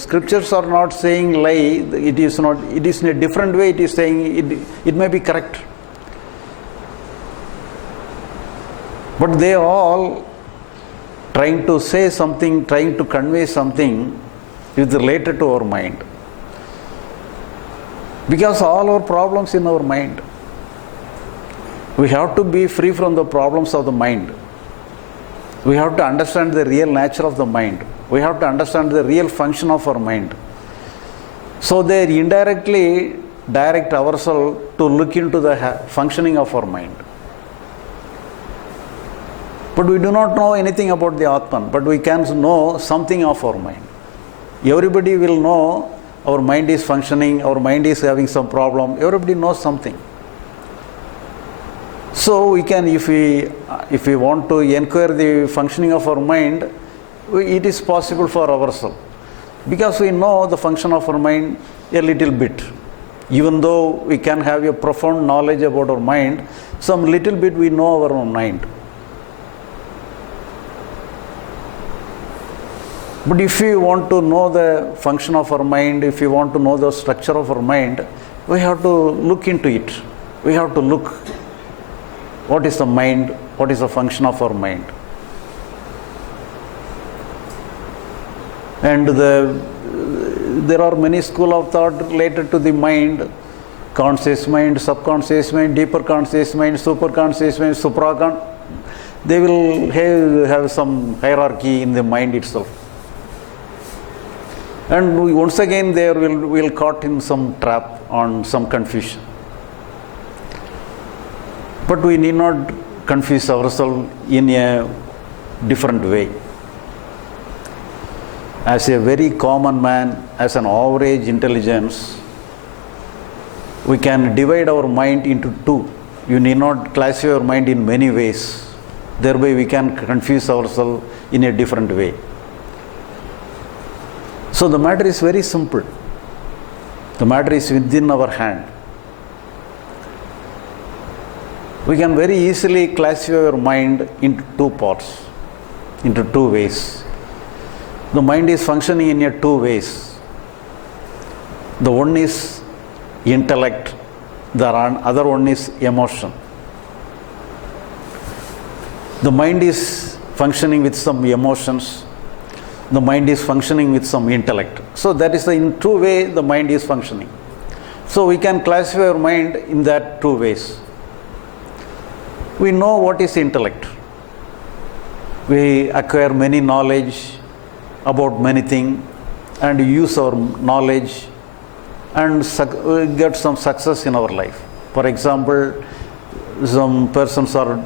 scriptures are not saying lie. It is not. It is in a different way. It is saying it may be correct. But they are all trying to say something, trying to convey something is related to our mind. Because all our problems in our mind. We have to be free from the problems of the mind. We have to understand the real nature of the mind. We have to understand the real function of our mind. So they indirectly direct ourselves to look into the functioning of our mind. But we do not know anything about the Atman, but we can know something of our mind. Everybody will know our mind is functioning, our mind is having some problem. Everybody knows something. So we can, if we want to inquire the functioning of our mind, it is possible for ourselves. Because we know the function of our mind a little bit. Even though we can have a profound knowledge about our mind, some little bit we know our own mind. But if we want to know the function of our mind, if we want to know the structure of our mind, we have to look into it. We have to look what is the mind, what is the function of our mind. And there are many schools of thought related to the mind: conscious mind, subconscious mind, deeper conscious mind, superconscious mind, supraconscious. They will have some hierarchy in the mind itself. And once again they will caught in some trap on some confusion. But we need not confuse ourselves in a different way. As a very common man, as an average intelligence, we can divide our mind into two. You need not classify your mind in many ways. Thereby we can confuse ourselves in a different way. So the matter is very simple. The matter is within our hand. We can very easily classify our mind into two parts, into two ways. The mind is functioning in two ways. The one is intellect, the other one is emotion. The mind is functioning with some emotions. The mind is functioning with some intellect. So that is in two ways the mind is functioning. So we can classify our mind in that two ways. We know what is intellect. We acquire many knowledge about many things and use our knowledge and get some success in our life. For example, some persons are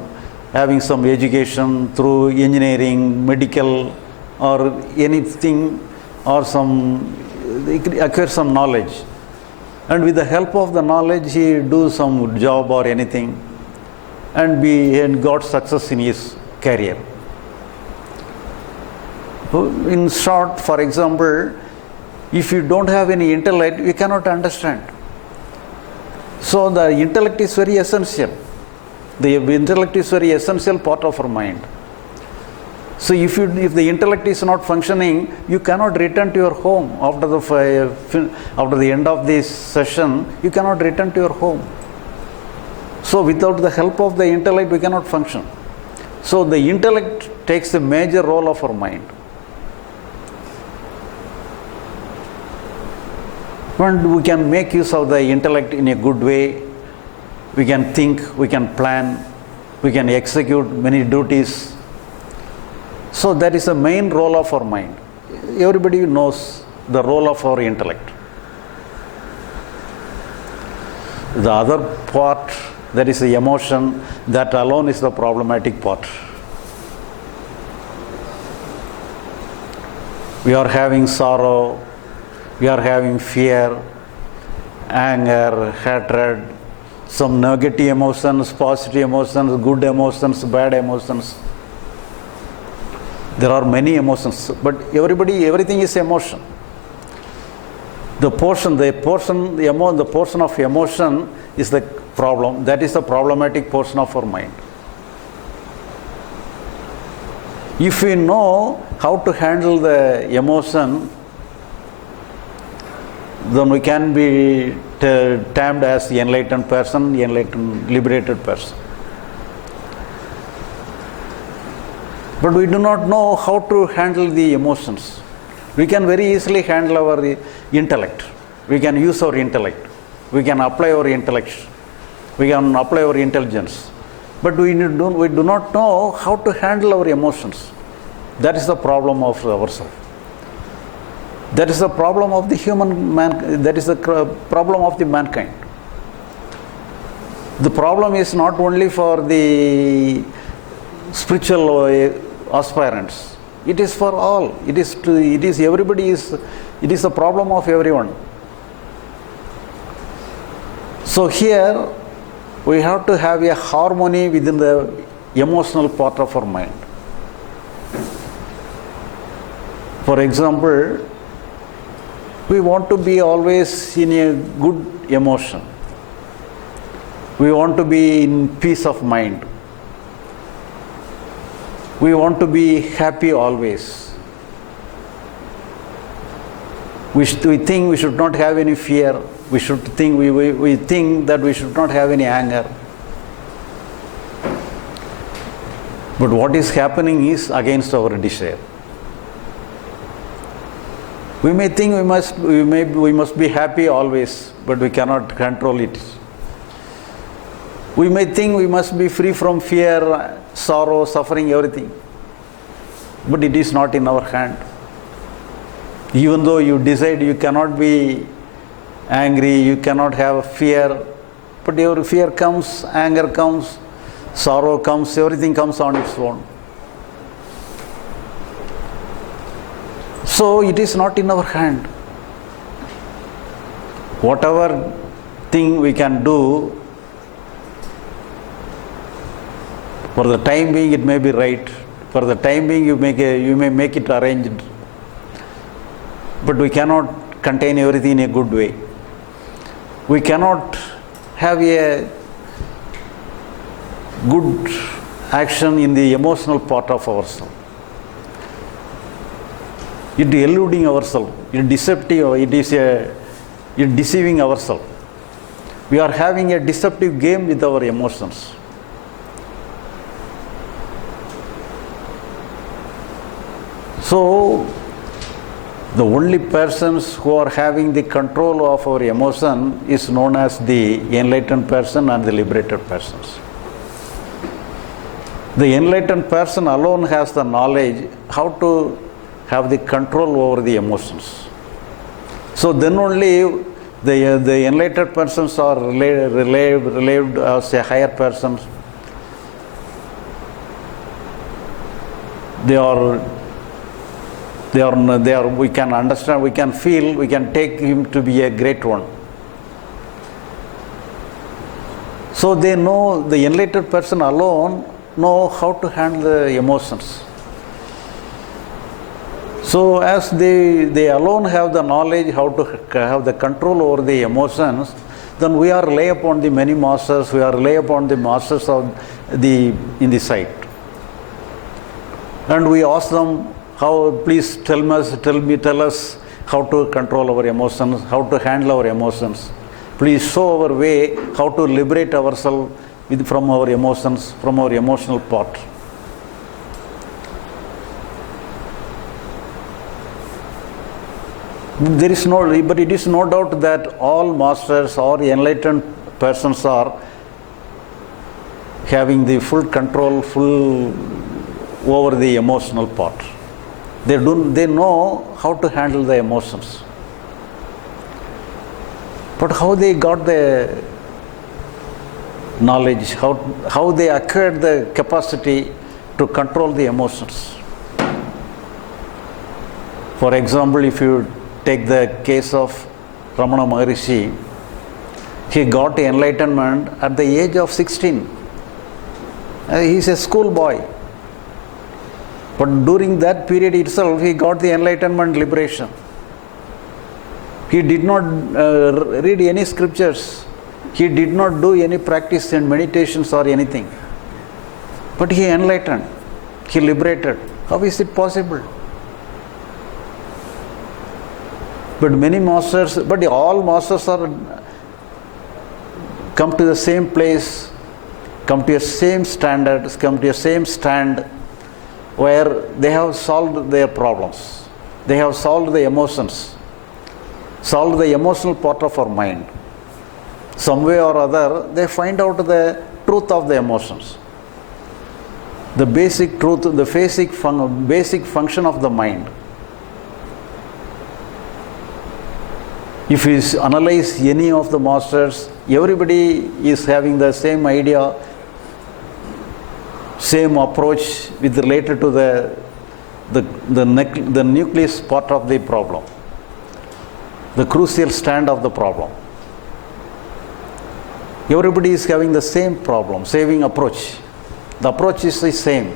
having some education through engineering, medical, or anything, or acquire some knowledge, and with the help of the knowledge he do some job or anything, and got success in his career. In short, for example, if you don't have any intellect, you cannot understand. So the intellect is very essential. The intellect is very essential part of our mind. So if the intellect is not functioning, you cannot return to your home after the end of this session. You cannot return to your home. So without the help of the intellect, we cannot function. So the intellect takes a major role of our mind. And we can make use of the intellect in a good way. We can think, we can plan, we can execute many duties. So that is the main role of our mind. Everybody knows the role of our intellect. The other part, that is the emotion, that alone is the problematic part. We are having sorrow, we are having fear, anger, hatred, some negative emotions, positive emotions, good emotions, bad emotions. There are many emotions, but everything is emotion. The portion of emotion is the problem. That is the problematic portion of our mind. If we know how to handle the emotion, then we can be termed as the enlightened person, enlightened, liberated person. But we do not know how to handle the emotions. We can very easily handle our intellect. We can use our intellect. We can apply our intellect. We can apply our intelligence. But we do not know how to handle our emotions. That is the problem of ourselves. That is the problem of the human man. That is the problem of the mankind. The problem is not only for the spiritual aspirants. It is for all. It is everybody is. It is the problem of everyone. So here we have to have a harmony within the emotional part of our mind. For example, we want to be always in a good emotion. We want to be in peace of mind. We want to be happy always. We think we should not have any fear. We think that we should not have any anger. But what is happening is against our desire. We may think we must be happy always, but we cannot control it. We may think we must be free from fear, sorrow, suffering, everything. But it is not in our hand. Even though you decide you cannot be angry, you cannot have fear, but your fear comes, anger comes, sorrow comes, everything comes on its own. So it is not in our hand. Whatever thing we can do, for the time being it may be right, for the time being you may make it arranged, but we cannot contain everything in a good way. We cannot have a good action in the emotional part of ourselves. It is eluding ourselves, it is deceptive, it is deceiving ourselves. We are having a deceptive game with our emotions. So, the only persons who are having the control of our emotion is known as the enlightened person and the liberated persons. The enlightened person alone has the knowledge how to have the control over the emotions. So then only the enlightened persons are relieved as a higher persons. We can understand, we can feel, we can take him to be a great one. So they know, the enlightened person alone know how to handle the emotions. So as they alone have the knowledge how to have the control over the emotions, then we are rely upon the many masters, we are rely upon the masters of in the site. And we ask them, please tell us how to control our emotions, how to handle our emotions. Please show our way how to liberate ourselves from our emotions, from our emotional part. But it is no doubt that all masters or enlightened persons are having the full control, over the emotional part. They know how to handle the emotions. But how they got the knowledge, how they acquired the capacity to control the emotions. For example, if you take the case of Ramana Maharishi, he got enlightenment at the age of 16. He is a schoolboy. But during that period itself, he got the enlightenment liberation. He did not read any scriptures. He did not do any practice in meditations or anything. But he enlightened. He liberated. How is it possible? But many masters, but all masters are come to the same place, come to the same standards, come to the same stand where they have solved their problems. They have solved the emotions, solved the emotional part of our mind. Some way or other, they find out the truth of the emotions. The basic truth, the basic function of the mind. If you analyze any of the masters, everybody is having the same idea, same approach with related to the nucleus part of the problem, the crucial stand of the problem. Everybody is having the same problem, same approach. The approach is the same,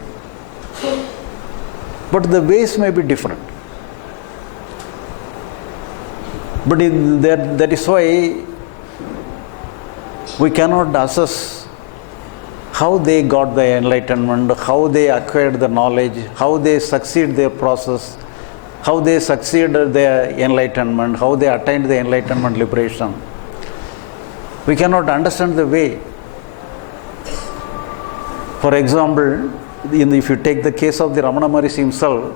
but the ways may be different. But that is why we cannot assess how they got the enlightenment, how they acquired the knowledge, how they succeed their process, how they succeeded their enlightenment, how they attained the enlightenment liberation. We cannot understand the way. For example, if you take the case of the Ramana Maharishi himself,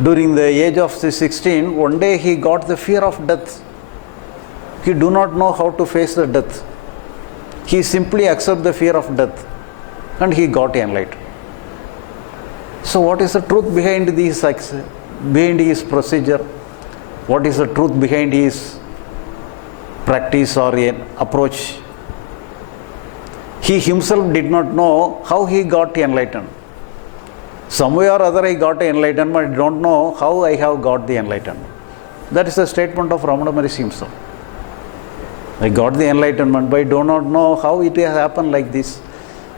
during the age of 16, one day he got the fear of death. He do not know how to face the death. He simply accepted the fear of death and he got enlightened. So what is the truth behind his procedure? What is the truth behind his practice or approach? He himself did not know how he got enlightened. Some way or other I got enlightenment, I don't know how I have got the enlightenment. That is the statement of Ramana Maharishi himself. I got the enlightenment, but I do not know how it has happened like this.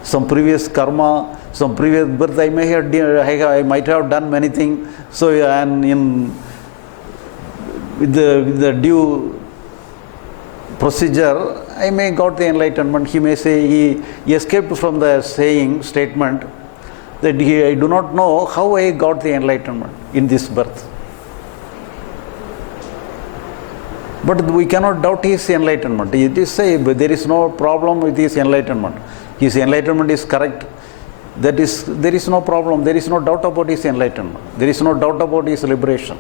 Some previous karma, some previous birth, I might have done many things. So, and with the due procedure, I may got the enlightenment. He may say he escaped from the statement that I do not know how I got the enlightenment in this birth. But we cannot doubt his enlightenment. It is said, there is no problem with his enlightenment. His enlightenment is correct. There is no problem. There is no doubt about his enlightenment. There is no doubt about his liberation.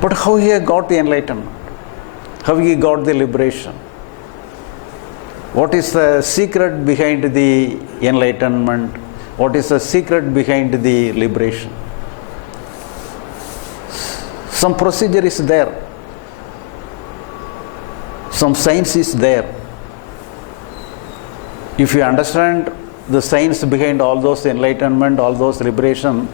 But how he got the enlightenment? How he got the liberation? What is the secret behind the enlightenment? What is the secret behind the liberation? Some procedure is there. Some science is there. If you understand the science behind all those enlightenment, all those liberation,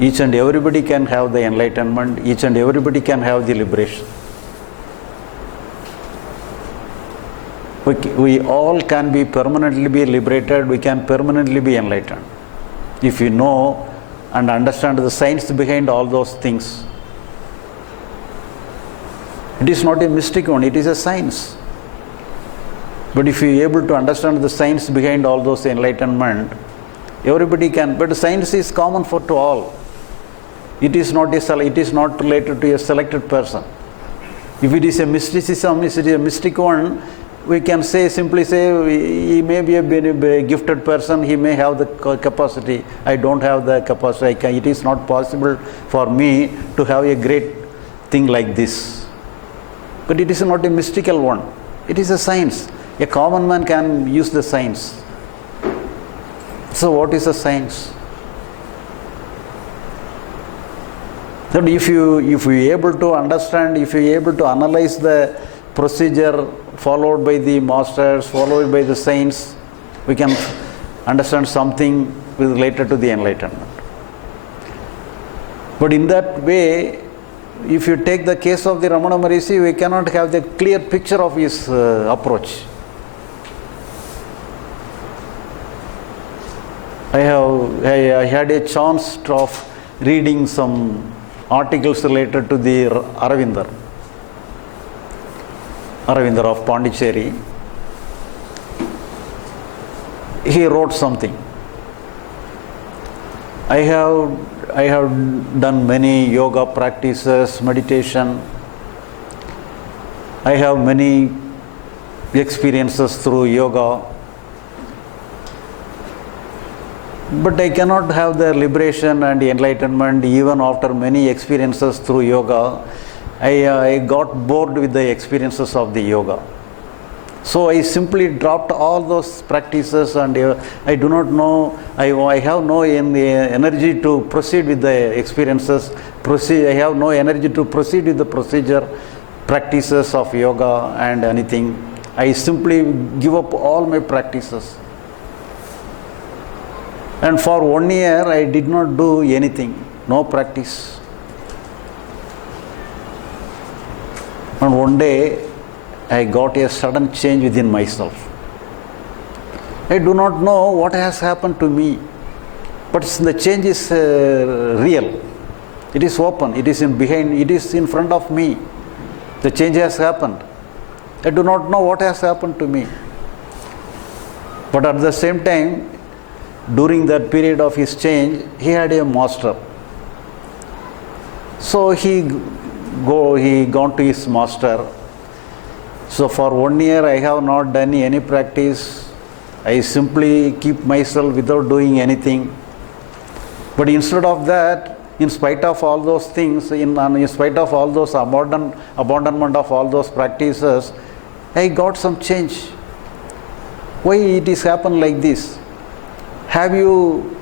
each and everybody can have the enlightenment, each and everybody can have the liberation. We all can be permanently be liberated, we can permanently be enlightened. If you know and understand the science behind all those things. It is not a mystic one, it is a science. But if you are able to understand the science behind all those enlightenment, everybody can, but science is common to all. It is not related to a selected person. If it is a mysticism, if it is a mystic one, we can simply say he may be a gifted person, he may have the capacity. I don't have the capacity. It is not possible for me to have a great thing like this. But it is not a mystical one. It is a science. A common man can use the science. So what is the science? That if you are able to understand, if you are able to analyze the procedure followed by the masters, followed by the saints, we can understand something related to the enlightenment. But in that way, if you take the case of the Ramana Maharishi, we cannot have the clear picture of his approach. I had a chance of reading some articles related to the Aravindar of Pondicherry. He wrote something. I have done many yoga practices, meditation. I have many experiences through yoga. But I cannot have the liberation and enlightenment even after many experiences through yoga. I got bored with the experiences of the yoga. So I simply dropped all those practices, and I do not know, I have no energy to proceed with the experiences. I have no energy to proceed with the procedure, practices of yoga and anything. I simply give up all my practices. And for 1 year I did not do anything, no practice. And one day I got a sudden change within myself. I do not know what has happened to me, but the change is real. It is open, it is it is in front of me. The change has happened. I do not know what has happened to me. But at the same time, during that period of his change, he had a master. So he gone to his master. So for 1 year I have not done any practice. I simply keep myself without doing anything. But instead of that, in spite of all those things, in spite of all those abandonment of all those practices, I got some change. Why it is happened like this? Have you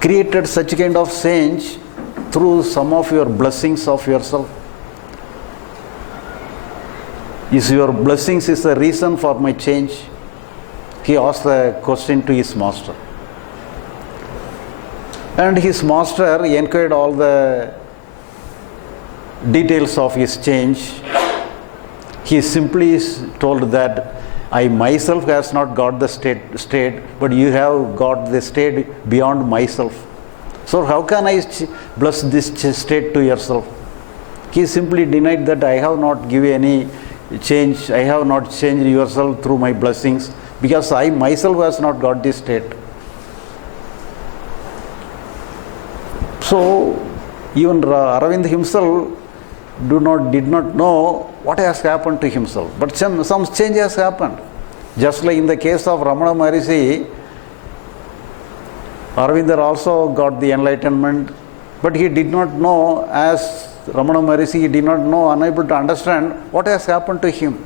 created such kind of change through some of your blessings of yourself? Is your blessings is the reason for my change? He asked the question to his master. And his master inquired all the details of his change. He simply told that I myself has not got the state, but you have got the state beyond myself. So how can I bless this state to yourself? He simply denied that I have not given any change, I have not changed yourself through my blessings, because I myself has not got this state. So even Aravind himself did not know what has happened to himself, but some change has happened. Just like in the case of Ramana Maharishi, Aravinda also got the enlightenment, but he did not know, as Ramana Maharishi, he did not know, unable to understand what has happened to him.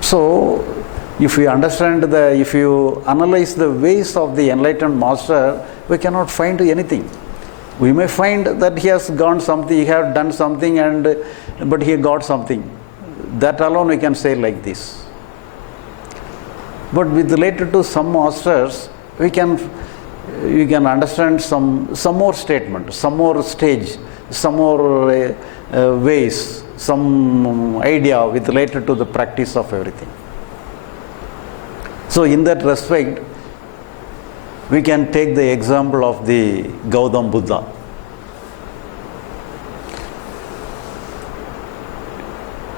So, if you understand if you analyze the ways of the enlightened master, we cannot find anything. We may find that he has gone something, he has done something, but he got something. That alone we can say like this. But with related to some masters, you can understand some more statement, some more stage, some more ways, some idea with related to the practice of everything. So in that respect, we can take the example of the Gautama Buddha.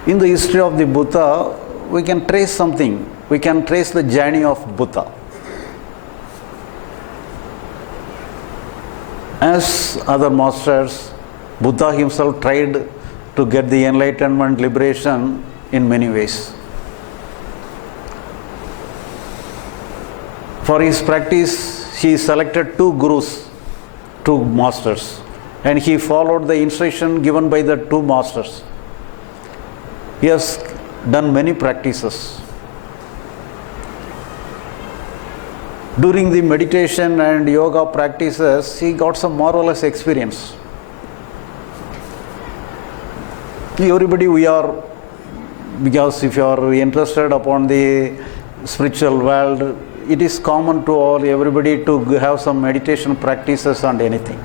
In the history of the Buddha, we can trace something. We can trace the journey of Buddha. As other masters, Buddha himself tried to get the enlightenment, liberation in many ways. For his practice, he selected 2 gurus, 2 masters, and he followed the instruction given by the 2 masters. He has done many practices. During the meditation and yoga practices, he got some marvelous experience. Everybody because if you are interested upon the spiritual world, it is common to everybody to have some meditation practices and anything.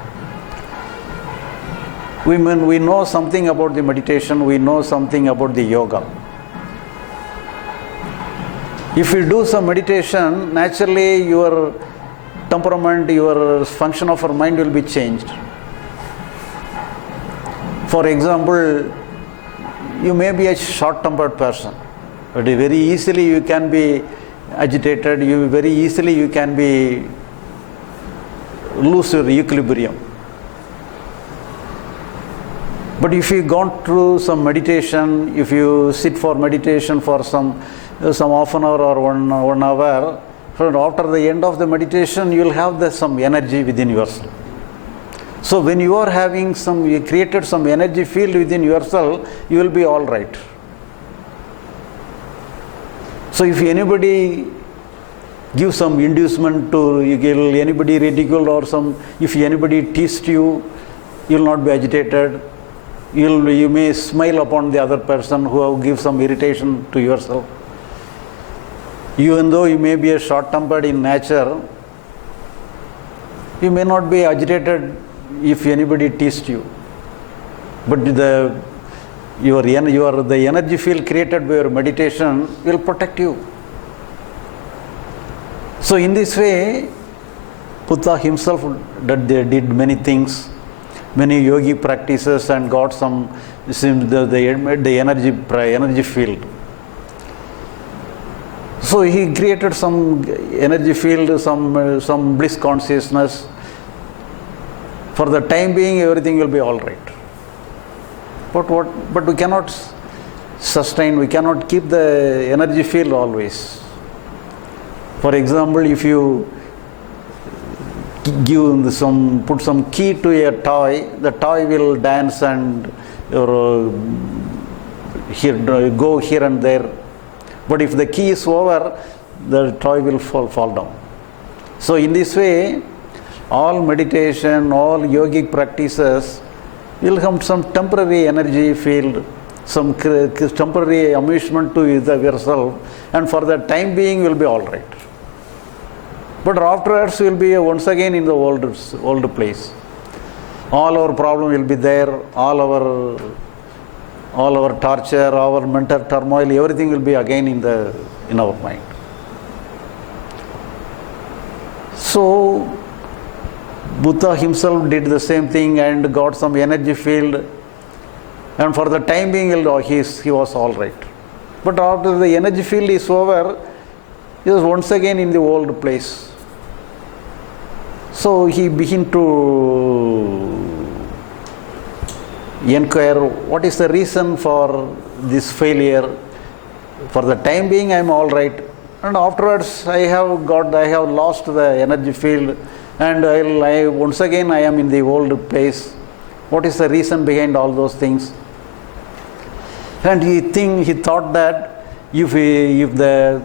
We know something about the meditation, we know something about the yoga. If you do some meditation, naturally your temperament, your function of your mind will be changed. For example, you may be a short-tempered person. But very easily you can be agitated, very easily you can be lose your equilibrium. But if you gone through some meditation, if you sit for meditation for some half an hour or 1 hour, after the end of the meditation, you will have some energy within yourself. So when you are having you created some energy field within yourself, you will be all right. So if anybody gives some inducement to anybody ridicule or if anybody teased you, you will not be agitated. You may smile upon the other person who gives some irritation to yourself. Even though you may be a short-tempered in nature, you may not be agitated if anybody teased you. But the energy field created by your meditation will protect you. So in this way, Buddha himself did many things, many yogi practices, and got the energy field. So he created some energy field, some bliss consciousness. For the time being, everything will be all right. But we cannot sustain, we cannot keep the energy field always. For example, if you put some key to a toy, the toy will dance and go here and there. But if the key is over, the toy will fall down. So in this way, all meditation, all yogic practices will have some temporary energy field, some temporary amusement to yourself, and for the time being will be all right. But afterwards we will be once again in the old place. All our problem will be there, all our torture, our mental turmoil, everything will be again in our mind. So Buddha himself did the same thing and got some energy field, and for the time being he was all right. But after the energy field is over, he was once again in the old place. So he began to inquire, what is the reason for this failure? For the time being I am all right, and afterwards I have lost the energy field, and once again I am in the old place. What is the reason behind all those things? And he thought that if the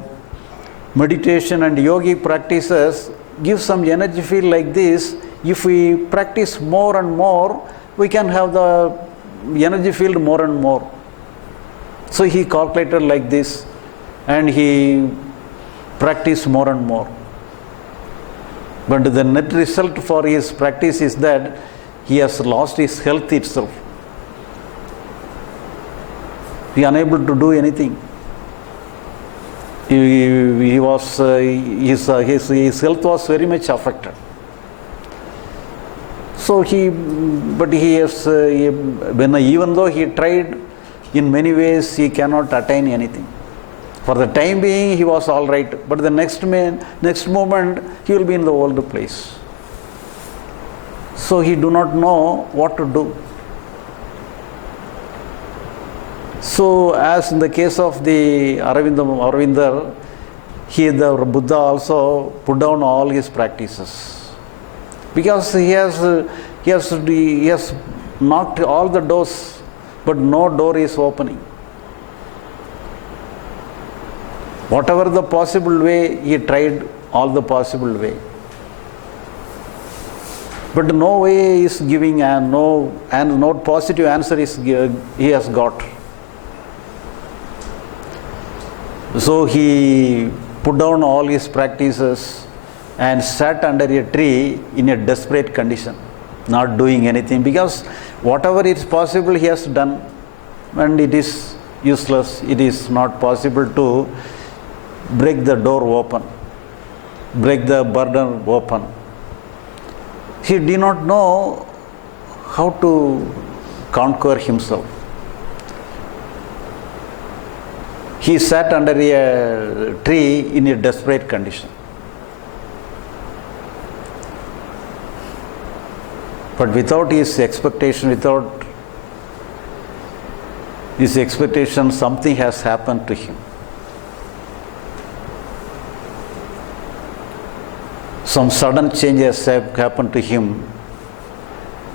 meditation and yogi practices give some energy field like this, if we practice more and more, we can have the energy field more and more. So he calculated like this, and he practiced more and more. But the net result for his practice is that he has lost his health itself. He is unable to do anything. His health was very much affected. So even though he tried in many ways, he cannot attain anything. For the time being, he was all right, but the next moment, he will be in the old place. So he do not know what to do. So as in the case of the Aravindar, the Buddha also put down all his practices, because he has knocked all the doors, but no door is opening. Whatever the possible way, he tried all the possible way, but no way is giving, and no positive answer he has got. So he put down all his practices and sat under a tree in a desperate condition, not doing anything, because whatever is possible he has done, and it is useless. It is not possible to break the door open, break the burden open. He did not know how to conquer himself. He sat under a tree in a desperate condition. But without his expectation, something has happened to him. Some sudden changes have happened to him,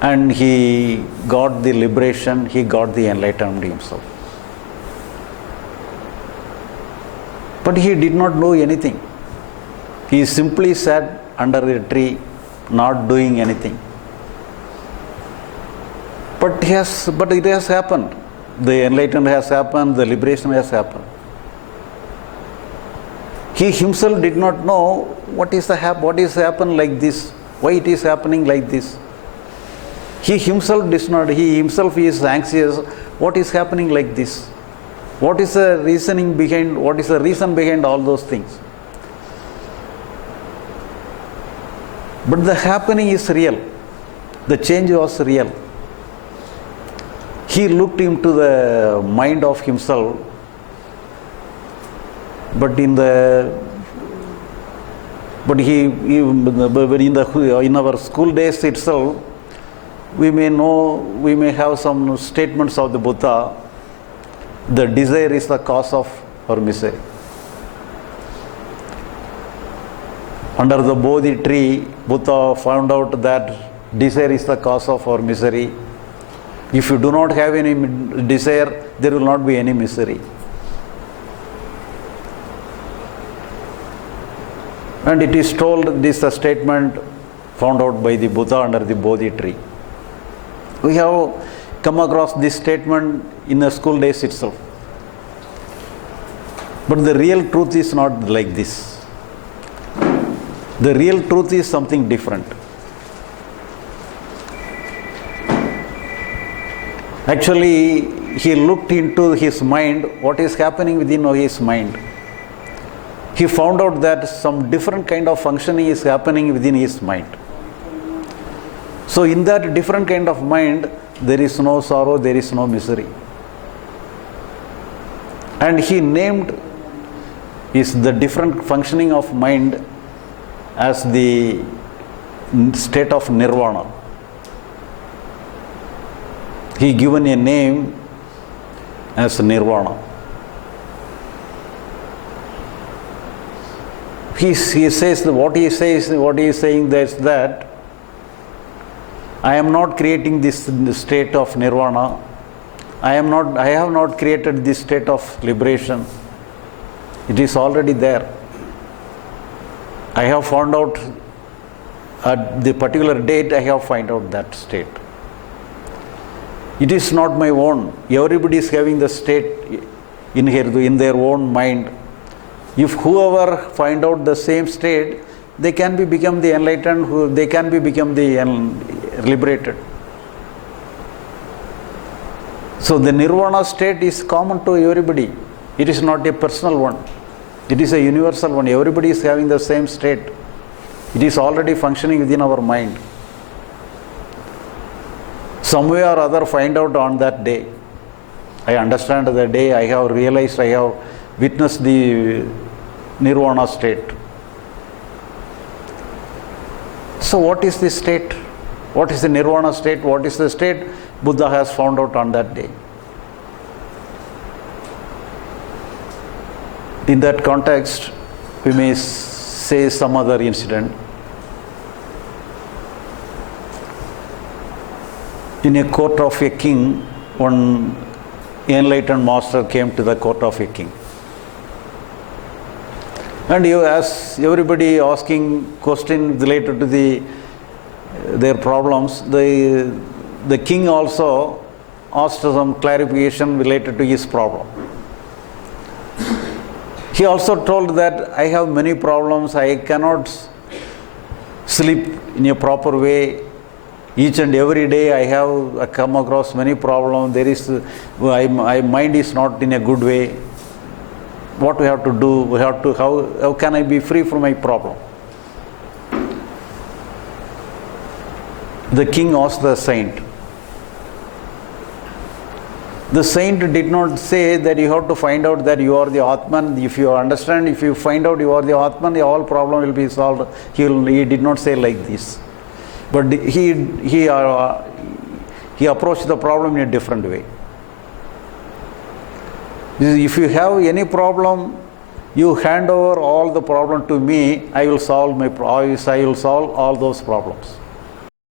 and he got the liberation, he got the enlightenment himself. But he did not know anything. He simply sat under a tree, not doing anything. But it has happened. The enlightenment has happened, the liberation has happened. He himself did not know what is happened like this, why it is happening like this. He himself is anxious, what is happening like this? What is the reason behind all those things? But the happening is real. The change was real. He looked into the mind of himself, but in our school days itself, we may have some statements of the Buddha. The desire is the cause of our misery. Under the Bodhi tree, Buddha found out that desire is the cause of our misery. If you do not have any desire, there will not be any misery. And it is told, this is a statement found out by the Buddha under the Bodhi tree. We have come across this statement in the school days itself. But the real truth is not like this. The real truth is something different. Actually, he looked into his mind, what is happening within his mind. He found out that some different kind of functioning is happening within his mind. So in that different kind of mind, there is no sorrow, there is no misery. And he named the different functioning of mind as the state of nirvana. He given a name as nirvana. He says what he is saying is that I am not creating this state of nirvana. I have not created this state of liberation. It is already there. I have found out at the particular date, I have found out that state. It is not my own. Everybody is having the state in their own mind. If whoever find out the same state, they can become the enlightened, they can become the liberated. So the nirvana state is common to everybody. It is not a personal one. It is a universal one. Everybody is having the same state. It is already functioning within our mind. Some way or other find out on that day. I understand the day I have realized, I have witnessed the nirvana state. So what is this state? What is the nirvana state? What is the state Buddha has found out on that day? In that context, we may say some other incident. In a court of a king, one enlightened master came to the court of a king. And as everybody asking questions related to their problems, the king also asked some clarification related to his problem. He also told that I have many problems, I cannot sleep in a proper way. Each and every day I have come across many problems. My mind is not in a good way. What we have to do? How can I be free from my problem? The king asked the saint, The saint did not say that you have to find out that you are the Atman. If you understand, if you find out you are the Atman, the all problem will be solved. He did not say like this. But he approached the problem in a different way. If you have any problem, you hand over all the problem to me. I will solve all those problems.